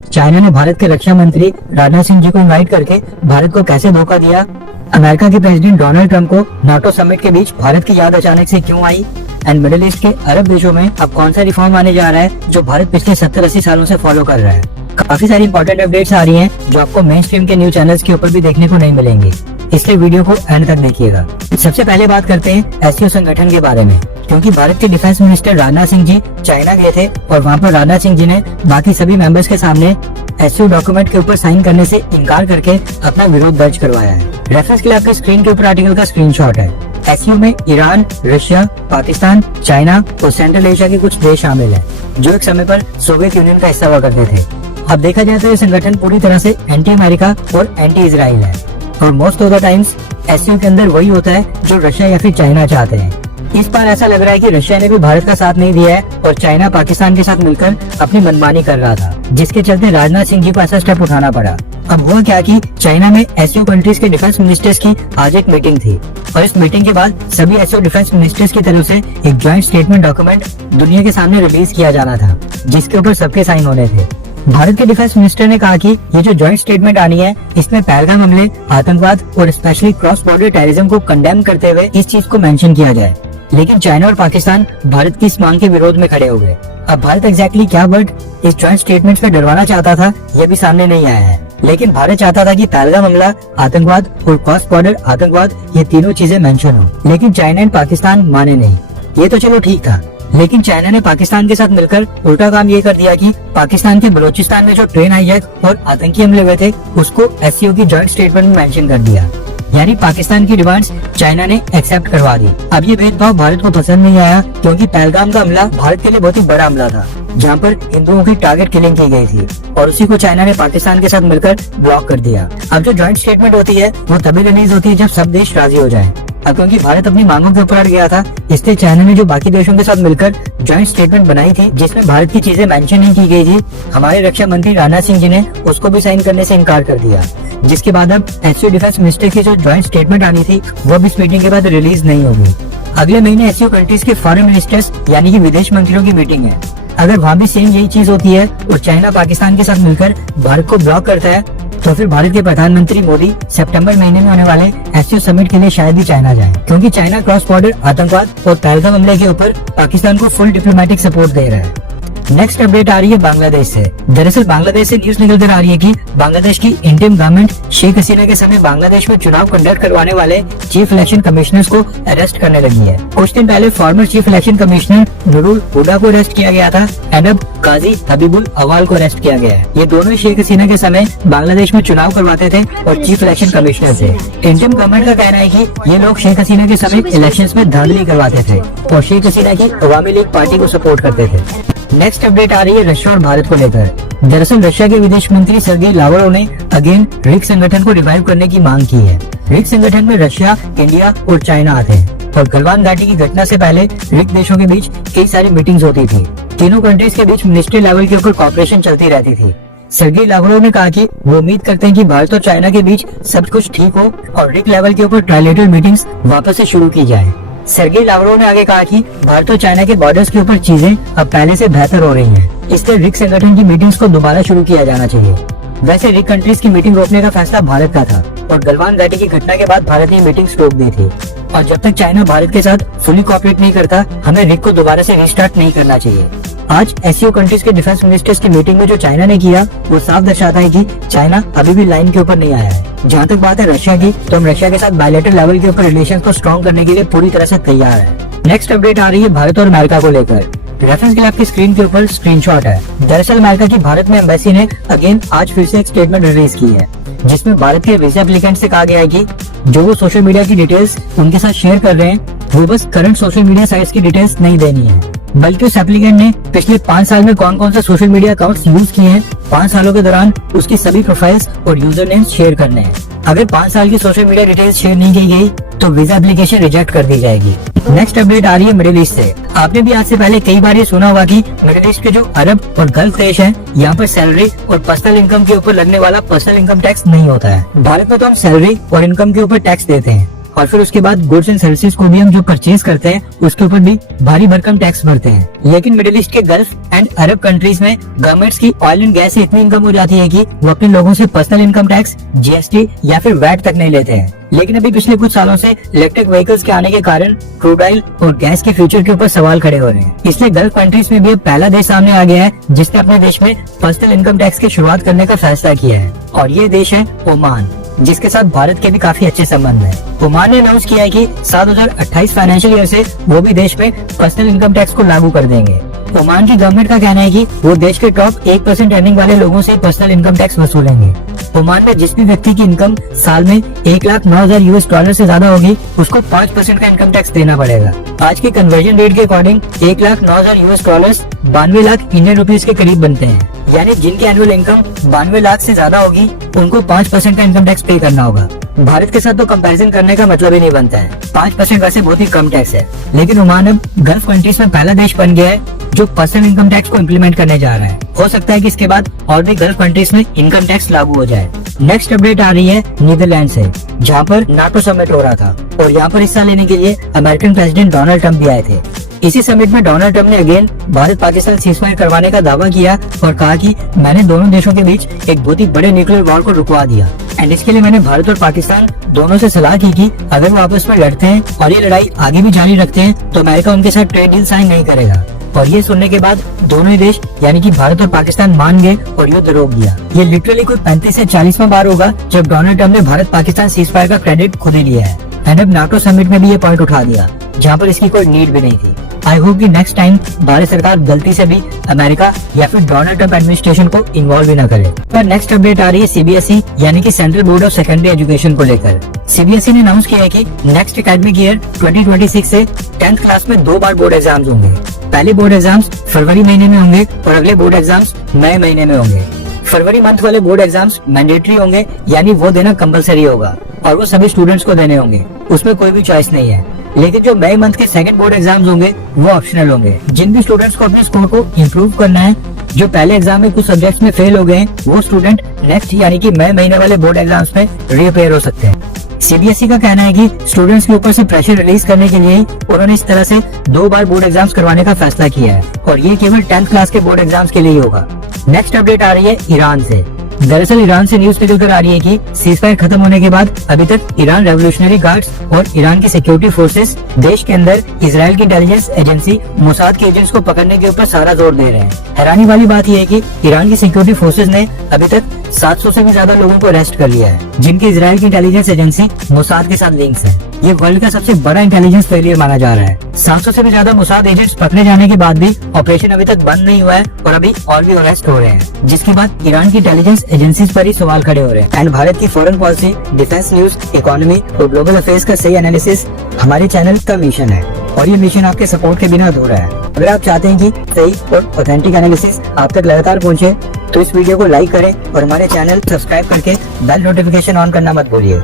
China ने भारत के रक्षा मंत्री राजनाथ सिंह जी को इनवाइट करके भारत को कैसे धोखा दिया। अमेरिका के प्रेसिडेंट डोनाल्ड ट्रंप को नाटो समिट के बीच भारत की याद अचानक से क्यों आई। एंड मिडिल ईस्ट के अरब देशों में अब कौन सा रिफॉर्म आने जा रहा है जो भारत पिछले 70-80 सालों से फॉलो कर रहा है। काफी सारी इंपॉर्टेंट अपडेट्स आ रही हैं जो आपको मेन स्ट्रीम के न्यूज चैनल्स के ऊपर भी देखने को नहीं मिलेंगी, इसलिए वीडियो को एंड तक देखिएगा। सबसे पहले बात करते हैं एससीओ संगठन के बारे में, क्योंकि भारत के defence minister Rajnath Singh ji China गए थे और वहाँ पर राजनाथ सिंह जी ने बाकी सभी मेंबर्स के सामने एससीओ डॉक्यूमेंट के ऊपर साइन करने से इनकार करके अपना विरोध दर्ज करवाया है। रेफरेंस के लिए आपके स्क्रीन के ऊपर आर्टिकल का स्क्रीनशॉट है। एससीओ में ईरान, रशिया, पाकिस्तान, चाइना और सेंट्रल एशिया के कुछ देश शामिल हैं, जो एक समय पर सोवियत यूनियन का हिस्सा हुआ करते थे। अब देखा जाए तो ये संगठन पूरी तरह से एंटी अमेरिका और एंटी इजराइल है और most of the times SCO के अंदर वही होता है जो रशिया या फिर चाइना चाहते हैं। इस बार ऐसा लग रहा है कि रशिया ने भी भारत का साथ नहीं दिया है और चाइना पाकिस्तान के साथ मिलकर अपनी मनमानी कर रहा था, जिसके चलते राजनाथ सिंह जी को ऐसा स्टेप उठाना पड़ा। अब हुआ क्या कि चाइना में एससीओ कंट्रीज के डिफेंस मिनिस्टर्स की आज एक मीटिंग थी और इस मीटिंग के बाद सभी एससीओ डिफेंस मिनिस्टर्स की तरफ से एक ज्वाइंट स्टेटमेंट डॉक्यूमेंट दुनिया के सामने रिलीज किया जाना था, जिसके ऊपर सबके साइन होने थे। भारत के डिफेंस मिनिस्टर ने कहा कि ये जो ज्वाइंट स्टेटमेंट आनी है इसमें पहलगाम हमले, आतंकवाद और स्पेशली क्रॉस बॉर्डर टेररिज्म को कंडेम करते हुए इस चीज को मेंशन किया जाए। लेकिन चाइना और पाकिस्तान भारत की इस मांग के विरोध में खड़े हो गए। अब भारत एग्जैक्टली क्या वर्ड इस ज्वाइंट स्टेटमेंट में डरवाना चाहता था ये भी सामने नहीं आया है, लेकिन भारत चाहता था कि पहलगाम हमला, आतंकवाद और क्रॉस बॉर्डर आतंकवाद ये तीनों चीजें मेंशन हो। लेकिन चाइना एंड पाकिस्तान माने नहीं। ये तो चलो ठीक था, लेकिन चाइना ने पाकिस्तान के साथ मिलकर उल्टा काम ये कर दिया कि पाकिस्तान के बलोचिस्तान में जो ट्रेन हाईजैक और आतंकी हमले हुए थे उसको एससीओ की ज्वाइंट स्टेटमेंट में मेंशन कर दिया, यानी पाकिस्तान की डिमांड्स चाइना ने एक्सेप्ट करवा दी। अब ये भेदभाव भारत को पसंद नहीं आया, क्योंकि पहलगाम का हमला भारत के लिए बहुत ही बड़ा हमला था, जहाँ पर हिंदुओं की टारगेट किलिंग की गई थी और उसी को चाइना ने पाकिस्तान के साथ मिलकर ब्लॉक कर दिया। अब जो ज्वाइंट स्टेटमेंट होती है वो तभी रिलीज होती है जब सब देश राजी हो जाए। अब क्योंकि भारत अपनी मांगों के ऊपर अड़ गया था, इसलिए चाइना ने जो बाकी देशों के साथ मिलकर ज्वाइंट स्टेटमेंट बनाई थी जिसमें भारत की चीजें मेंशन नहीं की गई थी, हमारे रक्षा मंत्री राजनाथ सिंह जी ने उसको भी साइन करने से इनकार कर दिया, जिसके बाद अब एससीओ डिफेंस मिनिस्टर की जो ज्वाइंट स्टेटमेंट आनी थी वो अब इस मीटिंग के बाद रिलीज नहीं होगी। अगले महीने एससीओ कंट्रीज के फॉरेन मिनिस्टर्स यानी कि विदेश मंत्रियों की मीटिंग है। अगर वहाँ भी सेम यही चीज होती है और चाइना पाकिस्तान के साथ मिलकर भारत को ब्लॉक करता है, तो फिर भारत के प्रधानमंत्री मोदी सितंबर महीने में होने वाले एससीओ समिट के लिए शायद ही चाइना जाए, क्योंकि चाइना क्रॉस बॉर्डर आतंकवाद और पहलगाम हमले के ऊपर पाकिस्तान को फुल डिप्लोमेटिक सपोर्ट दे रहा है। नेक्स्ट अपडेट आ रही है बांग्लादेश से। दरअसल बांग्लादेश से न्यूज निकल कर आ रही है कि बांग्लादेश की इंडियन गवर्नमेंट शेख हसीना के समय बांग्लादेश में चुनाव कंडक्ट करवाने वाले चीफ इलेक्शन कमिश्नर्स को अरेस्ट करने लगी है। कुछ दिन पहले former chief election commissioner Nurul Huda को अरेस्ट किया गया था एंड अब काजी हबीबुल अवाल को अरेस्ट किया गया है। ये दोनों शेख हसीना के समय बांग्लादेश में चुनाव करवाते थे और चीफ इलेक्शन कमिश्नर थे। इंडियन गवर्नमेंट का कहना है कि ये लोग शेख हसीना के समय इलेक्शंस में धांधली करवाते थे और शेख हसीना की अवामी लीग पार्टी को सपोर्ट करते थे। नेक्स्ट अपडेट आ रही है रशिया और भारत को लेकर। दरअसल रशिया के विदेश मंत्री सर्गेई लावरोव ने अगेन रिक संगठन को रिवाइव करने की मांग की है। रिक संगठन में रशिया, इंडिया और चाइना आते हैं और गलवान घाटी की घटना से पहले रिक देशों के बीच कई सारी मीटिंग्स होती थी। तीनों कंट्रीज के बीच मिनिस्ट्री लेवल के ऊपर कॉपरेशन चलती रहती थी। सर्गेई लावरोव ने कहा कि वो उम्मीद करते हैं कि भारत और चाइना के बीच सब कुछ ठीक हो और रिक लेवल के ऊपर ट्रायलेटरल मीटिंग्स वापस से शुरू की जाए। सर्गेई लावरोव ने आगे कहा कि भारत और चाइना के बॉर्डर्स के ऊपर चीजें अब पहले से बेहतर हो रही हैं, इसलिए रिक संगठन की मीटिंग्स को दोबारा शुरू किया जाना चाहिए। वैसे रिक कंट्रीज की मीटिंग रोकने का फैसला भारत का था और गलवान घाटी की घटना के बाद भारत ने मीटिंग्स रोक दी थी और जब तक चाइना भारत के साथ फुली कोऑपरेट नहीं करता, हमें रिक को दोबारा से रिस्टार्ट नहीं करना चाहिए। आज एससीओ कंट्रीज के डिफेंस मिनिस्टर्स की मीटिंग में जो चाइना ने किया वो साफ दर्शाता है कि चाइना अभी भी लाइन के ऊपर नहीं आया है। जहाँ तक बात है रशिया की, तो हम रशिया के साथ बायलैटरल लेवल के ऊपर रिलेशंस को स्ट्रॉन्ग करने के लिए पूरी तरह से तैयार है। नेक्स्ट अपडेट आ रही है भारत और अमेरिका को लेकर। रेफरेंस के लिए आपकी स्क्रीन के ऊपर स्क्रीनशॉट है। दरअसल अमेरिका की भारत में एम्बेसी ने अगेन आज फिर से एक स्टेटमेंट रिलीज की है, जिसमें भारत के वीजा एप्लीकेंट से कहा गया है कि जो वो सोशल मीडिया की डिटेल्स उनके साथ शेयर कर रहे हैं वो बस करंट सोशल मीडिया साइट्स की डिटेल्स नहीं देनी है, बल्कि उस एप्लीकेंट ने पिछले 5 साल में कौन कौन से सोशल मीडिया अकाउंट्स यूज किए हैं, 5 सालों के दौरान उसकी सभी प्रोफाइल्स और यूजर नेम्स शेयर करने हैं। अगर 5 साल की सोशल मीडिया डिटेल्स शेयर नहीं की गई तो वीजा एप्लीकेशन रिजेक्ट कर दी जाएगी। नेक्स्ट अपडेट आ रही है मिडिल ईस्ट से। आपने भी आज से पहले कई बार ये सुना होगा कि मिडिल ईस्ट के जो अरब और गल्फ देश हैं, यहाँ पर सैलरी और पर्सनल इनकम के ऊपर लगने वाला पर्सनल इनकम टैक्स नहीं होता है। भारत में तो हम सैलरी और इनकम के ऊपर टैक्स देते हैं और फिर उसके बाद गुड्स एंड सर्विसेज को भी हम जो परचेज करते हैं उसके ऊपर भी भारी भरकम टैक्स भरते हैं। लेकिन मिडिल ईस्ट के गल्फ एंड अरब कंट्रीज में गवर्नमेंट्स की ऑयल एंड गैस से इतनी इनकम हो जाती है कि वो अपने लोगों से पर्सनल इनकम टैक्स, जीएसटी या फिर वैट तक नहीं लेते हैं। लेकिन अभी पिछले कुछ सालों से इलेक्ट्रिक व्हीकल्स के आने के कारण क्रूड ऑयल और गैस के फ्यूचर के ऊपर सवाल खड़े हो रहे हैं। इसलिए गल्फ कंट्रीज में भी अब पहला देश सामने आ गया है जिसने अपने देश में पर्सनल इनकम टैक्स की शुरुआत करने का फैसला किया है, और ये देश है ओमान, जिसके साथ भारत के भी काफी अच्छे संबंध हैं। ओमान ने अनाउंस किया है कि 2028 फाइनेंशियल ईयर से वो भी देश में पर्सनल इनकम टैक्स को लागू कर देंगे। ओमान की गवर्नमेंट का कहना है कि वो देश के टॉप 1% अर्निंग वाले लोगों से पर्सनल इनकम टैक्स वसूलेंगे। ओमान में जिस भी व्यक्ति की इनकम साल में 1,09,000 US डॉलर से ज्यादा होगी उसको 5% का इनकम टैक्स देना पड़ेगा। आज की कन्वर्जन रेट के according 1,09,000 US dollar 92 lakh Indian rupees के करीब बनते हैं। यानी जिनकी एनुअल इनकम 92 लाख से ज्यादा होगी उनको 5% का इनकम टैक्स पे करना होगा। भारत के साथ तो कंपैरिजन करने का मतलब ही नहीं बनता है। 5% वैसे बहुत ही कम टैक्स है, लेकिन ओमान अब गल्फ कंट्रीज में पहला देश बन गया है जो पर्सनल इनकम टैक्स को इम्प्लीमेंट करने जा रहा है। हो सकता है कि इसके बाद और भी गल्फ कंट्रीज में इनकम टैक्स लागू हो जाए। नेक्स्ट अपडेट आ रही है नीदरलैंड से, जहाँ पर नाटो समिट हो रहा था और यहाँ पर हिस्सा लेने के लिए अमेरिकन प्रेसिडेंट डोनाल्ड ट्रंप भी आए थे। इसी समिट में डोनाल्ड ट्रंप ने अगेन भारत पाकिस्तान सीजफायर करवाने का दावा किया और कहा कि मैंने दोनों देशों के बीच एक बहुत ही बड़े न्यूक्लियर वॉर को रुकवा दिया, एंड इसके लिए मैंने भारत और पाकिस्तान दोनों से सलाह की कि अगर वो आपस में लड़ते हैं और ये लड़ाई आगे भी जारी रखते हैं तो अमेरिका उनके साथ ट्रेड डील साइन नहीं करेगा। और ये सुनने के बाद दोनों ही देश यानी कि भारत और पाकिस्तान मान गए और युद्ध रोक दिया। ये लिटरली कोई 35 से 40वां बार होगा जब डोनाल्ड ट्रंप ने भारत पाकिस्तान सीजफायर का क्रेडिट खुद ही लिया है, एंड अब नाटो समिट में भी ये पॉइंट उठा दिया जहाँ पर इसकी कोई नीड भी नहीं थी। आई होप कि नेक्स्ट टाइम भारत सरकार गलती से भी अमेरिका या फिर डोनाल्ड ट्रंप एडमिनिस्ट्रेशन को इन्वॉल्व भी न करे। पर नेक्स्ट अपडेट आ रही है सीबीएसई यानी कि central board of secondary education को लेकर। सीबीएसई ने अनाउंस किया है कि नेक्स्ट एकेडमिक ईयर 2026 से 10th क्लास में 2 बार बोर्ड एग्जाम्स होंगे। पहले बोर्ड एग्जाम्स फरवरी महीने में होंगे और अगले बोर्ड एग्जाम्स मई महीने में होंगे। फरवरी मंथ वाले बोर्ड एग्जाम्स मैंडेटरी होंगे, यानी वो देना कंपलसरी होगा और वो सभी स्टूडेंट्स को देने होंगे, उसमें कोई भी चॉइस नहीं है। लेकिन जो मई मंथ के सेकंड बोर्ड एग्जाम्स होंगे वो ऑप्शनल होंगे। जिन भी स्टूडेंट्स को अपने स्कोर को इम्प्रूव करना है, जो पहले एग्जाम में कुछ सब्जेक्ट्स में फेल हो गए हैं, वो स्टूडेंट नेक्स्ट यानी कि मई महीने वाले बोर्ड एग्जाम्स में रीअपेयर हो सकते हैं। सीबीएसई का कहना है कि स्टूडेंट्स के ऊपर से प्रेशर रिलीज करने के लिए उन्होंने इस तरह से 2 बार बोर्ड एग्जाम्स करवाने का फैसला किया है और ये केवल 10th क्लास के बोर्ड एग्जाम्स के लिए ही होगा। नेक्स्ट अपडेट आ रही है ईरान से। दरअसल ईरान से न्यूज निकल कर आ रही है कि सीजफायर खत्म होने के बाद अभी तक ईरान रेवोल्यूशनरी गार्ड्स और ईरान की सिक्योरिटी फोर्सेस देश के अंदर इजराइल की इंटेलिजेंस एजेंसी मोसाद के एजेंट्स को पकड़ने के ऊपर सारा जोर दे रहे हैं। हैरानी वाली बात यह है कि ईरान की सिक्योरिटी फोर्सेस ने अभी तक 700 से भी ज्यादा लोगों को अरेस्ट कर लिया है, जिनकी इजराइल की इंटेलिजेंस एजेंसी मोसाद के साथ लिंक्स है। ये वर्ल्ड का सबसे बड़ा इंटेलिजेंस फेलियर माना जा रहा है। 700 से भी ज्यादा मोसाद एजेंट्स पकड़े जाने के बाद भी ऑपरेशन अभी तक बंद नहीं हुआ है और अभी और भी अरेस्ट हो रहे हैं, जिसके बाद ईरान की इंटेलिजेंस एजेंसीज पर ही सवाल खड़े हो रहे हैं। एंड भारत की foreign policy, defence news, economy और ग्लोबल अफेयर्स का सही एनालिसिस हमारे चैनल का मिशन है और ये मिशन आपके सपोर्ट के बिना अधूरा है। अगर आप चाहते हैं कि सही और ऑथेंटिक एनालिसिस आप तक लगातार पहुंचे तो इस वीडियो को लाइक करें और हमारे चैनल सब्सक्राइब करके बेल नोटिफिकेशन ऑन करना मत भूलिए।